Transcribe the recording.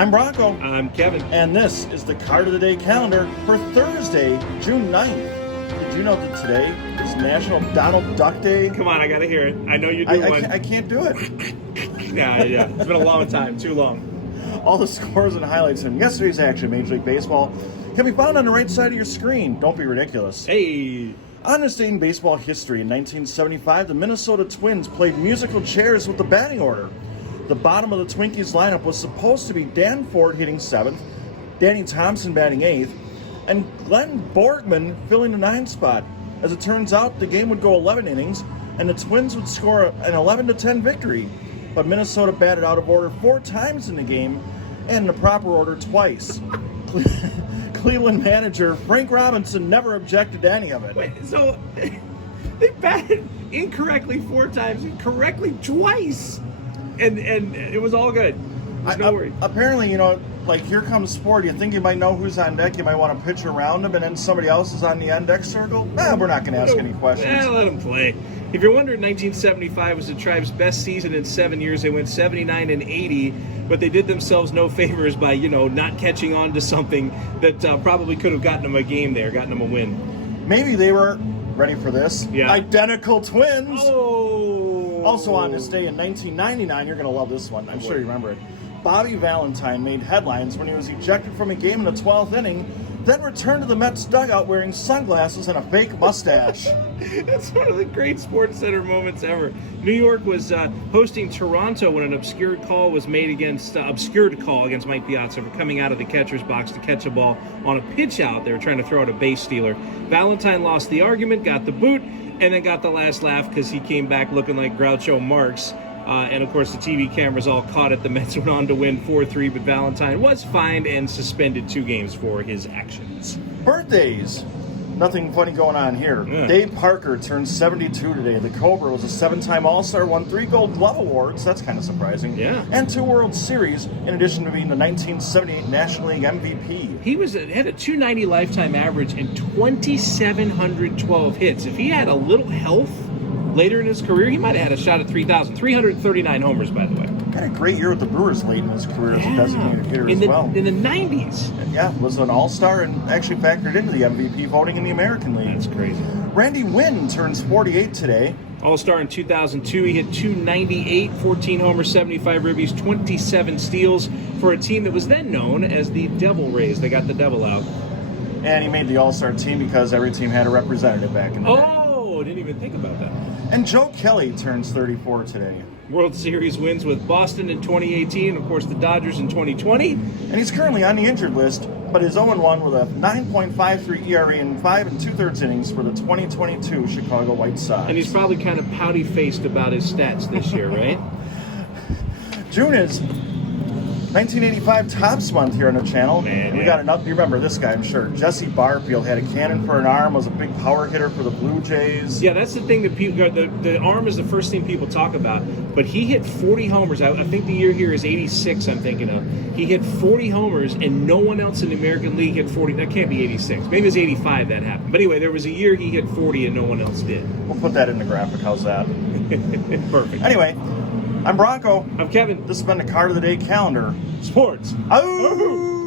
I'm Bronco. I'm Kevin. And this is the Card of the Day calendar for Thursday, June 9th. Did you know that today is National Donald Duck Day? Come on, I gotta hear it. I know you do one. I can't do it. Yeah. It's been a long time. Too long. All the scores and highlights from yesterday's action in Major League Baseball can be found on the right side of your screen. Don't be ridiculous. Hey. On this day in baseball history, in 1975, the Minnesota Twins played musical chairs with the batting order. The bottom of the Twinkies lineup was supposed to be Dan Ford hitting 7th, Danny Thompson batting 8th, and Glenn Borgman filling the 9th spot. As it turns out, the game would go 11 innings, and the Twins would score an 11-10 victory. But Minnesota batted out of order 4 times in the game, and in the proper order twice. Cleveland manager Frank Robinson never objected to any of it. Wait, so they batted incorrectly 4 times and correctly twice. And it was all good. There's no worry. Apparently, like here comes sport. You think you might know who's on deck. You might want to pitch around them, and then somebody else is on the on deck circle. We're not going to ask any questions. Let them play. If you're wondering, 1975 was the Tribe's best season in 7 years. They went 79 and 80, but they did themselves no favors by not catching on to something that probably could have gotten them a game there, gotten them a win. Maybe they were ready for this. Yeah. Identical twins. Oh. Also on this day in 1999, you're going to love this one. I'm sure you remember it. Bobby Valentine made headlines when he was ejected from a game in the 12th inning, then returned to the Mets dugout wearing sunglasses and a fake mustache. That's one of the great Sports Center moments ever. New York was hosting Toronto when an obscured call was made against Mike Piazza for coming out of the catcher's box to catch a ball on a pitch out. They were trying to throw out a base stealer. Valentine lost the argument, got the boot, and then got the last laugh because he came back looking like Groucho Marx. And, of course, the TV cameras all caught it. The Mets went on to win 4-3, but Valentine was fined and suspended 2 games for his actions. Birthdays. Nothing funny going on here. Yeah. Dave Parker turned 72 today. The Cobra was a 7-time All-Star, won 3 Gold Glove Awards. That's kind of surprising. Yeah. And 2 World Series, in addition to being the 1978 National League MVP. He had a 290 lifetime average and 2,712 hits. If he had a little health later in his career, he might have had a shot at 3,000. 339 homers, by the way. Had a great year with the Brewers late in his career as a designated hitter as well. In the 90s. Yeah, was an all-star and actually factored into the MVP voting in the American League. That's crazy. Randy Nguyen turns 48 today. All-star in 2002. He hit 298, 14 homers, 75 ribbies, 27 steals for a team that was then known as the Devil Rays. They got the devil out. And he made the all-star team because every team had a representative back in the day. Oh, I didn't even think about that. And Joe Kelly turns 34 today. World Series wins with Boston in 2018, and of course the Dodgers in 2020. And he's currently on the injured list, but is 0-1 with a 9.53 ERA in 5 2/3 innings for the 2022 Chicago White Sox. And he's probably kind of pouty-faced about his stats this year, right? June is 1985 Tops Month here on the channel. Man, we got enough. You remember this guy, I'm sure. Jesse Barfield had a cannon for an arm, was a big power hitter for the Blue Jays. Yeah, that's the thing that people. The arm is the first thing people talk about. But he hit 40 homers. I think the year here is 86. I'm thinking of. He hit 40 homers, and no one else in the American League hit 40. That can't be 86. Maybe it's 85 that happened. But anyway, there was a year he hit 40, and no one else did. We'll put that in the graphic. How's that? Perfect. Anyway, I'm Bronco. I'm Kevin. This has been the Card of the Day calendar. Sports. Oh!